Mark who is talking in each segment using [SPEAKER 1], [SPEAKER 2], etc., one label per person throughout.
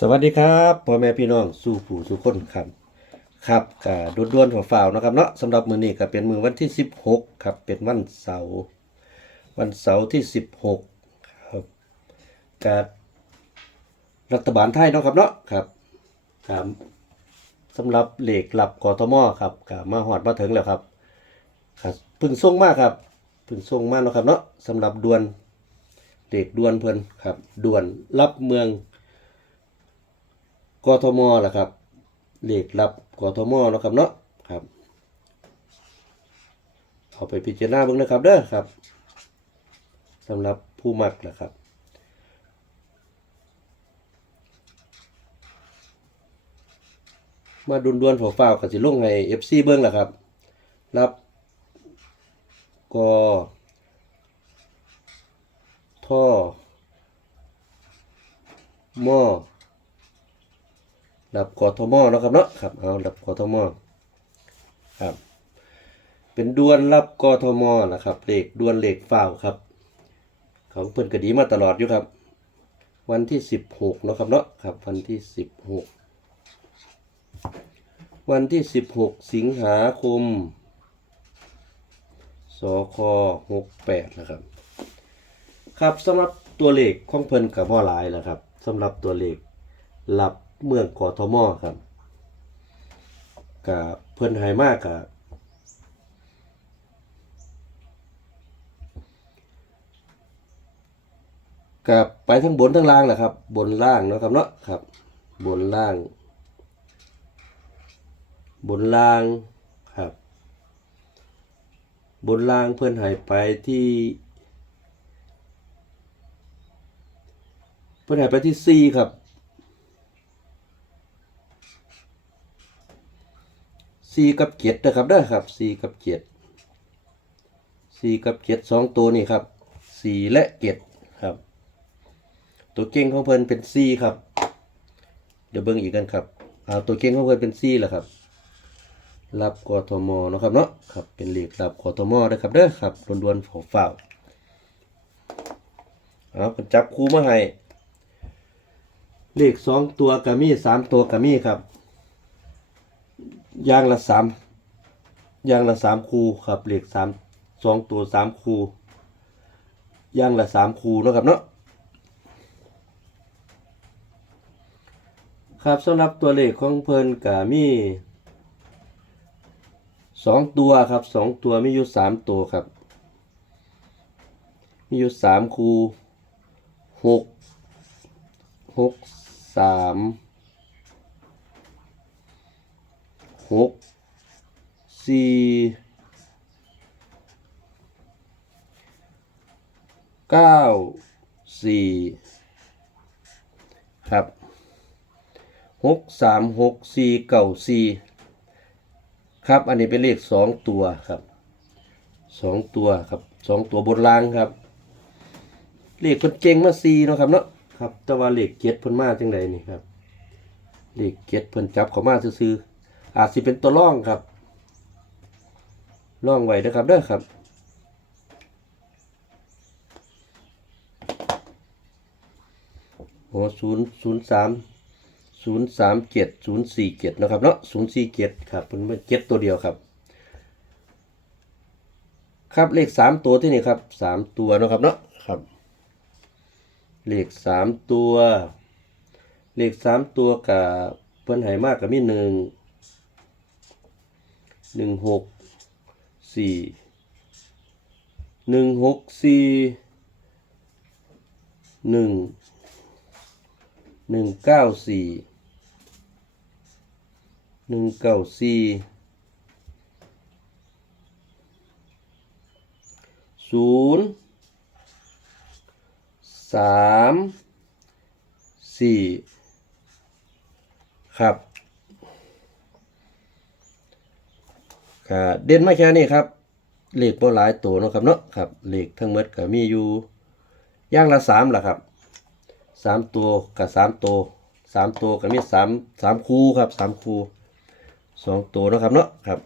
[SPEAKER 1] สวัสดีครับพ่อแม่พี่น้องสู่ผู้สู่คนครับครับกะด่วนๆของฝ่าวนะครับเนาะสำหรับมือนี้ก็เป็นมือวันที่ 16ครับเป็นวันเสาร์วันเสาร์ที่ 16ครับกะรัฐบาลไทยเนาะครับเนาะครับครับสำหรับเหล็กหลับกอทมครับกะมาฮอดมาถึงแล้วครับครับพึ่งส่งมากครับพึ่งส่งมาเนาะครับเนาะสำหรับด่วนเหล็กด่วนเพิ่นครับด่วนรับเมือง กทมล่ะครับเลขรับกทมเนะครับเนาะครับเอาไปพิจารณาบิ่งนะครับเด้อครับสำหรับผู้มักล่ะครับมาดุนดวนฝ่าวๆก็สิลุงให้ FC เบิ่งล่ะครับ รับกท่อมอ ดับกอทมนะครับเนาะครับเอาดับกอทมครับ เป็นดวนรับกอทมนะครับเลขดวนเลขฝ้าวครับของเพิ่นก็ดีมาตลอดอยู่ครับ วันที่สิบหกนะครับเนาะครับ วันที่สิบหกวันที่สิบหกสิงหาคมสคหกแปดนะครับ ครับสำหรับตัวเลขของเพิ่นกับพ่อหลายแล้วครับสำหรับตัวเลขหลับ เมืองกทมครับกับเพื่อนไฮมากกับกับไปทั้งบนทั้งล่างแหละครับ บนล่างเนาะครับเนาะครับ บนล่าง บนล่างครับ บนล่างเพื่อนหายไปที่ เพื่อนหายไปที่ซีครับ สี่กับเจ็ดนะครับเด้อครับสี่กับเจ็ดสี่กับเจ็ดสองตัวนี่ครับสี่และเจ็ดครับ ตัวเก่งของเพิ่นเป็นสี่ครับ เดี๋ยวเบิ่งอีกกันครับเอาตัวเก่งของเพิ่นเป็นสี่แหละครับรับกทมนะครับเนาะครับเป็นเลขรับกทมนะครับเด้อครับดวนๆของฝ่าเอาเพิ่นจับคู่มาให้เลขสองตัวกะมีสามตัวกะมีครับ ยางละสามยางละสามคูครับเหล็กสามสองตัวสามคูยางละสามคูนะครับเนาะครับสำหรับตัวเลขของเพิ่นกะมีสองตัวครับสองตัวมีอยู่สามตัวครับ มีอยู่สามคูหกหกสาม หกสี่เก้าสี่ครับหกสามหกสี่เก้าสี่ครับอันนี้เป็นเลขสองตัวครับสองตัวครับสองตัวบนล่างครับ เลขเพิ่นเก่งมาสี่เนาะครับเนาะครับแต่ว่าเลขเจ็ดเพิ่นมาจังไดนี่ครับเลขเจ็ดเพิ่นจับเข้ามาซื่อๆ อาจสิเป็นตัวร่องครับร่องไว้นะครับเด้อครับ โอ้ศูนย์ศูนย์สามศูนย์สามเจ็ดศูนย์สี่เจ็ดนะครับเนาะศูนย์สี่เจ็ดครับเป็นเจ็ดตัวเดียวครับ ครับเลขสามตัวที่นี่ครับสามตัวนะครับเนาะครับ เลขสามตัว เลขสามตัวกับเพิ่นหายมากกับมีหนึ่ง หนึ่งหกสี่หนึ่งหกสี่หนึ่งหนึ่งเก้าสี่หนึ่งเก้าสี่ศูนย์สามสี่ครับ ค่ะเด่นมาแค่นี้ครับเลขบ่หลายตัวเนาะครับเนาะครับเลขทั้งหมดก็มีอยู่ย่างละสามล่ะครับสามตัวกับสามตัวสามตัวก็มีสามสามคู่ครับสามคู่สองตัวเนาะครับเนาะครับ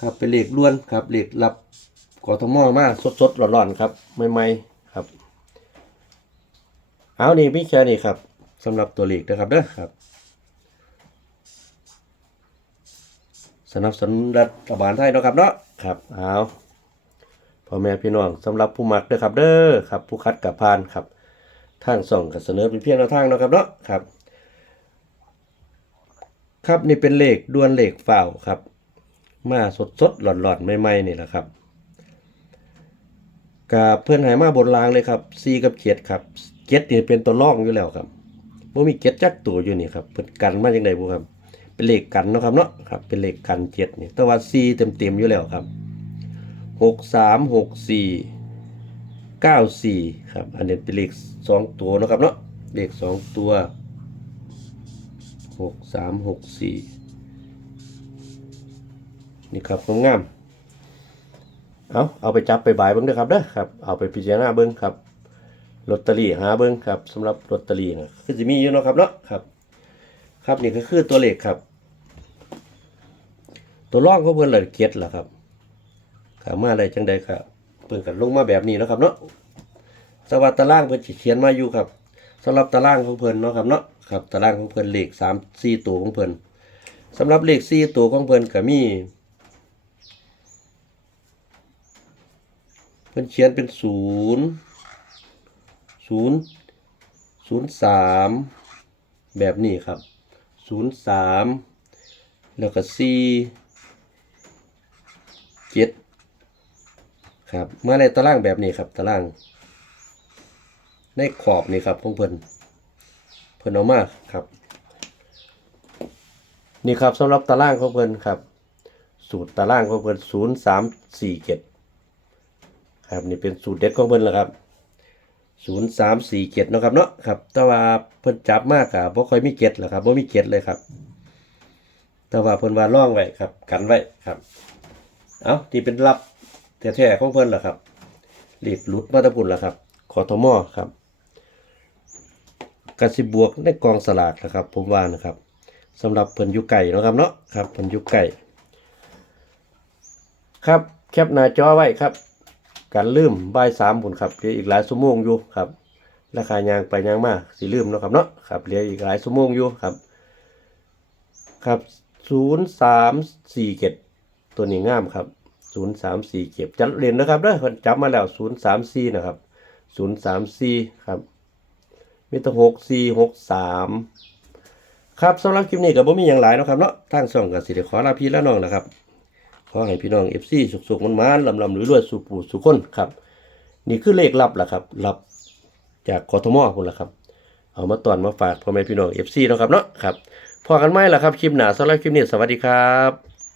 [SPEAKER 1] ครับเป็นเลขล้วนครับเลขรับกอทมมาสดๆร้อนๆครับใหม่ๆครับ เอานี่มีแค่นี้ครับสำหรับตัวเลขนะครับเด้อครับ สนับสนุนรัฐบาลไทยเนาะครับเนาะครับเอาพ่อแม่พี่น้องสำหรับผู้มักเด้อครับ เด้อครับ ผู้คัดกับพานครับทางส่องก็เสนอเป็นเพียงแนวทางเนาะครับเนาะครับ ครับนี่เป็นเลขดวนเลขเฝ้าครับ มาสดสดหลอนหลอนๆใหม่ๆนี่แหละครับกับเพื่อนหายมาบนรางเลยครับซีกับเกียรครับเกียรนี่เป็นตัวร่องอยู่แล้วครับบ่มีเกียรจักตัวอยู่นี่ครับเพิ่นกันมาจังไดบ่ครับ เป็นเลขกันนะครับเนาะครับเป็นเลขกันเจ็ดนี่แต่ว่าซีเต็มๆอยู่แล้วครับหกสามหกสี่เก้าสี่ครับอันนี้เป็นเลขสองตัวนะครับเนาะเลขสองตัวหกสามหกสี่นี่ครับงามเอาเอาไปจับไปบายเบิ้งเด้อครับเด้อครับเอาไปพิจารณาเบิ้งครับลอตเตอรี่หาเบิ้งครับสำหรับลอตเตอรี่นะคือจะมีอยู่เนาะครับเนาะครับ ครับนี่ก็คือตัวเลขครับ ตัวร่องของเพิ่นเลยเกียรล่ะครับขามาอะไรจังใดครับเพิ่นกันลงมาแบบนี้เนาะครับเนาะสวัสดิ์ตารางเพิ่นเขียนมาอยู่ครับสำหรับตารางของเพิ่นเนาะครับเนาะครับตารางของเพิ่นเลขสามสี่ตัวของเพิ่นสำหรับเลขสี่ตัวของเพิ่นก็มีเพิ่นเขียนเป็นศูนย์ศูนย์ศูนย์สามแบบนี้ครับศูนย์สามแล้วก็สี่ เจ็ดครับมาในตารางแบบนี้ครับตาราง ในขอบนี่ครับของเพิ่นเพิ่นเอามาครับ นี่ครับสำหรับตารางของเพิ่นครับ สูตรตารางของเพิ่นศูนย์สามสี่เจ็ดครับนี่เป็นสูตรเด็ดของเพิ่นแหละครับศูนย์สามสี่เจ็ดนะครับเนาะครับ แต่ว่าเพิ่นจับมากอะบ่ค่อยมีเจ็ดหรอกครับบ่มีเจ็ดเลยครับ แต่ว่าเพิ่นว่าร่องไว้ครับ กันไว้ครับ เอาที่เป็นรับแท้ๆของเพิ่นล่ะครับหลีดหลุดมาตะพุ่นล่ะครับขอทมอครับกสิบวกในกองสลากนะครับ ผมว่านะครับสำหรับเพิ่นยู่ไก่นะครับเนาะครับเพิ่นยู่ไก่ครับแคปหน้าจอไว้ครับการลืมบ่ายสามผลครับเหลืออีกหลายชั่วโมงอยู่ครับราคายางไปยางมาสิลืมเนาะครับเนาะครับเหลืออีกหลายชั่วโมงอยู่ครับ ครับศูนย์สามสี่เก็ด ตัวนี้งามครับศูนย์สามสี่เก็บจัดเรียนนะครับเด้อจับมาแล้วศูนย์สามสี่นะครับศูนย์สามสี่ครับมีตั้งหกสี่หกสามครับสำหรับคลิปนี้ก็บ่มีอย่างหลายนะครับเนาะทางช่องก็สิได้ขอลาพี่และน้องนะครับ ขอให้พี่น้อง FC สุขๆมันมานลำลำรวยสู่ปู่สู่คนครับ นี่คือเลขลับล่ะครับลับจากกทมพุ่นล่ะครับ เอามาตอนมาฝากพ่อแม่พี่น้อง FC นะครับเนาะครับพอกันไหมล่ะครับคลิปหน้าสำหรับคลิปนี้สวัสดีครับ